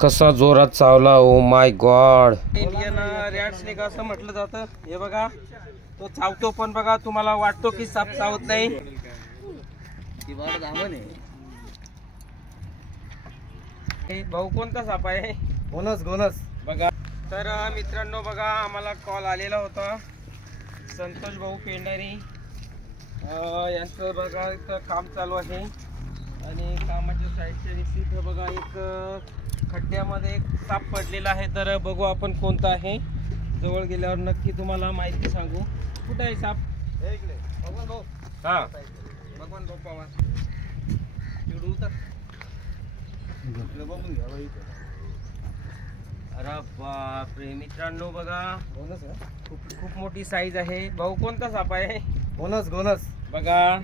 कसा जोरात चावला? ओ my God Indian rat snake असं म्हटलं जातं. हे बघा तो चावतो पण बघा तुम्हाला वाटतो की साप चावत नाही. हे भाऊ कोणता साप आहे? गोनस गोनस. बघा. तर अं, मित्रांनो बघा आम्हाला कॉल आलेला होता. संतोष भाऊ पेंढारी. अं, यांचं बघा काम चालू आहे. कामाच्या साईडच्या रिसिप्ट हे बघा एक खड्ड्यामध्ये एक साप पडलेला आहे. तर बघू आपण कोणता आहे. जवळ गेल्यावर नक्की तुम्हाला माहिती सांगू. कुठं आहे साप? इकडे. भगवान भाऊ. हा. भगवान भाऊ पवार. उतर. इकडे बघून घ्या इथे. अरे बापरे मित्रांनो बघा. गोनस खूप खूप मोठी साईज आहे. भाऊ कोणता साप आहे? गोनस गोनस. बघा.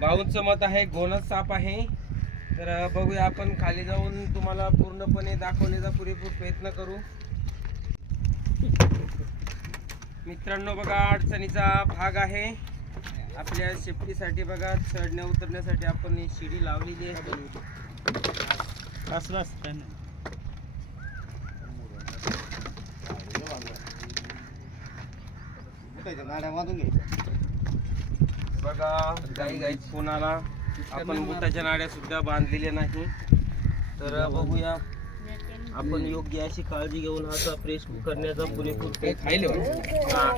भाऊंचं मत आहे गोनस साप आहे. तर बघूया आपण खाली जाऊन तुम्हाला पूर्णपणे दाखवण्याचा पुरेपूर प्रयत्न करू. मित्रांनो बघा अडचणीचा भाग आहे. आपल्या सेफ्टीसाठी बघा चढण्या उतरण्यासाठी आपण ही शिडी लावलेली आहे. बघा गाई गाई कोणाला आपण बुटाच्या नाड्या सुद्धा बांधलेल्या नाही. तर बघूया. आपण योग्य अशी काळजी घेऊन हा साप रेस्क्यू करण्याचा पुरेपूर प्रयत्न हा.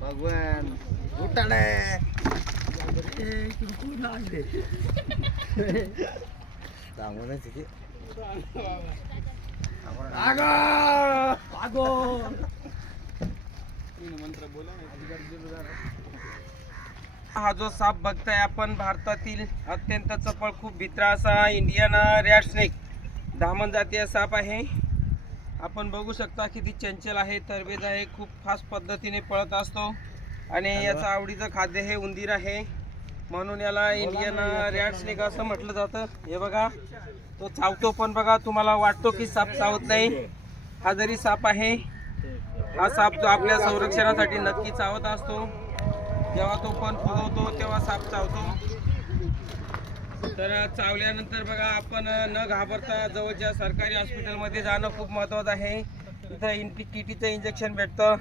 भगवान. उठाडे दामनच हा जो साप बघताय आपण भारतातील अत्यंत चपळ खूप भित्रा असा इंडियन रॅट स्नेक धामण जातीय साप आहे. आपण बघू शकता किती चंचल आहे तरबेज आहे खूप फास्ट पद्धतीने पळत असतो. आणि याचं आवडीचं खाद्य हे उंदीर आहे. म्हणून याला इंडियन रॅट स्नेक असं म्हटलं जातं. हे बघा तो चावतो पण बघा तुम्हाला वाटतो की साप चावत नाही. हा जरी साप आहे हा साप जो आपल्या संरक्षणासाठी नक्की चावत असतो. जेव्हा तो पण फुगवतो तेव्हा साप चावतो. तर चावल्यानंतर बघा आपण न घाबरता जवळच्या सरकारी हॉस्पिटलमध्ये जाणं खूप महत्त्वाचं आहे. तिथं इन टी टीचं इंजेक्शन भेटतं.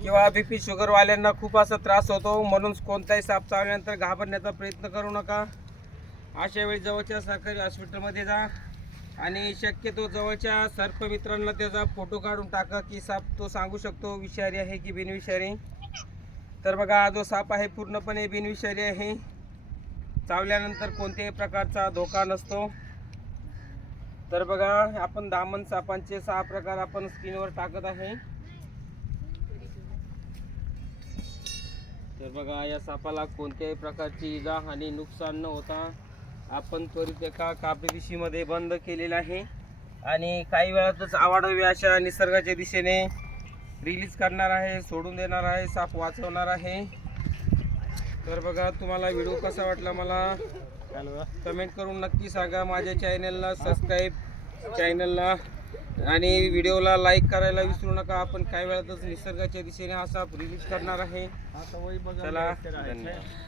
किंवा बी पी शुगरवाल्यांना खूप असा त्रास होतो म्हणून कोणताही साप चावल्यानंतर घाबरण्याचा प्रयत्न करू नका. अशा वेळी जवळच्या सरकारी हॉस्पिटलमध्ये जा आणि शक्यतो जवळच्या सर्पमित्रांना त्याचा फोटो काढून टाका की साप तो सांगू शकतो विषारी आहे की बिनविषारी. तर बघा हा जो साप आहे पूर्णपणे बिनविषारी आहे. चावल्यानंतर कोणत्याही प्रकारचा धोका नसतो. तर बघा आपण दामन सापांचे सहा प्रकार आपण स्क्रीनवर टाकत आहे. तर बघा या सापाला कोणत्याही प्रकारची इजा आणि नुकसान न होता आपण त्वरित एका कापडी बंद केलेला आहे. आणि काही वेळातच आवाडवी अशा निसर्गाच्या दिशेने रिलीज करणार आहे सोडून देणार आहे साप वाचवणार आहे. तर बघा तुम्हाला व्हिडिओ कसा वाटला मला कमेंट करून नक्की सांगा. माझ्या चॅनलला सबस्क्राईब चॅनलला आणि व्हिडिओला लाईक करायला विसरू नका. आपण काही वेळातच निसर्गाच्या दिशेने हा साप रिलीज करणार आहे. चला धन्यवाद.